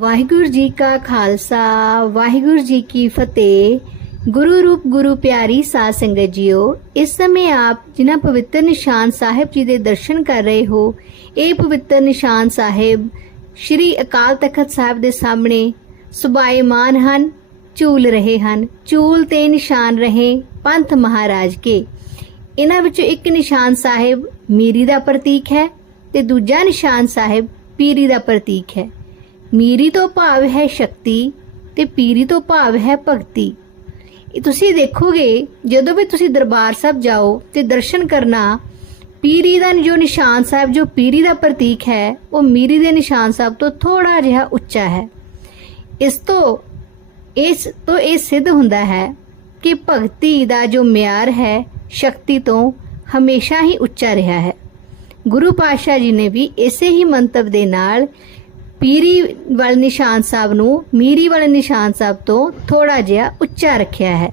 ਵਾਹਿਗੁਰੂ ਜੀ ਕਾ ਖਾਲਸਾ, ਵਾਹਿਗੁਰੂ ਜੀ ਕੀ ਫਤਿਹ। ਗੁਰੂ ਰੂਪ ਗੁਰੂ ਪਿਆਰੀ ਸਾਧ ਸੰਗਤ ਜੀਓ, ਇਸ ਸਮੇਂ ਆਪ ਜਿਨ੍ਹਾਂ ਪਵਿੱਤਰ ਨਿਸ਼ਾਨ ਸਾਹਿਬ ਜੀ ਦੇ ਦਰਸ਼ਨ ਕਰ ਰਹੇ ਹੋ, ਇਹ ਪਵਿੱਤਰ ਨਿਸ਼ਾਨ ਸਾਹਿਬ ਸ਼੍ਰੀ ਅਕਾਲ ਤਖਤ ਸਾਹਿਬ ਦੇ ਸਾਹਮਣੇ ਸੁਭਾਏਮਾਨ ਹਨ, ਝੂਲ ਰਹੇ ਹਨ। ਝੂਲ ਤੇ ਨਿਸ਼ਾਨ ਰਹੇ ਪੰਥ ਮਹਾਰਾਜ ਕੇ। ਇਹਨਾਂ ਵਿੱਚੋਂ ਇੱਕ ਨਿਸ਼ਾਨ ਸਾਹਿਬ ਮੀਰੀ ਦਾ ਪ੍ਰਤੀਕ ਹੈ ਤੇ ਦੂਜਾ ਨਿਸ਼ਾਨ ਸਾਹਿਬ ਪੀਰੀ ਦਾ ਪ੍ਰਤੀਕ ਹੈ। ਮੀਰੀ ਤੋਂ ਭਾਵ ਹੈ ਸ਼ਕਤੀ ਤੇ ਪੀਰੀ ਤੋਂ ਭਾਵ ਹੈ ਭਗਤੀ। ਇਹ ਤੁਸੀਂ ਦੇਖੋਗੇ, ਜਦੋਂ ਵੀ ਤੁਸੀਂ ਦਰਬਾਰ ਸਾਹਿਬ ਜਾਓ ਤੇ ਦਰਸ਼ਨ ਕਰਨਾ, ਪੀਰੀ ਦਾ ਜੋ ਨਿਸ਼ਾਨ ਸਾਹਿਬ, ਜੋ ਪੀਰੀ ਦਾ ਪ੍ਰਤੀਕ ਹੈ, ਉਹ ਮੀਰੀ ਦੇ ਨਿਸ਼ਾਨ ਸਾਹਿਬ ਤੋਂ ਥੋੜਾ ਜਿਹਾ ਉੱਚਾ ਹੈ। ਇਸ ਤੋਂ ਇਸ ਤੋਂ ਇਹ ਸਿੱਧ ਹੁੰਦਾ ਹੈ ਕਿ ਭਗਤੀ ਦਾ ਜੋ ਮਿਆਰ ਹੈ, ਸ਼ਕਤੀ ਤੋਂ ਹਮੇਸ਼ਾ ਹੀ ਉੱਚਾ ਰਿਹਾ ਹੈ। ਗੁਰੂ ਪਾਤਸ਼ਾਹ ਜੀ ਨੇ ਵੀ ਇਸੇ ਹੀ ਮੰਤਵ ਦੇ ਨਾਲ ਪੀਰੀ ਵਾਲੇ ਨਿਸ਼ਾਨ ਸਾਹਿਬ ਨੂੰ, ਮੀਰੀ ਵਾਲੇ ਨਿਸ਼ਾਨ ਸਾਹਿਬ ਤੋਂ ਥੋੜਾ ਜਿਹਾ ਉੱਚਾ ਰੱਖਿਆ ਹੈ।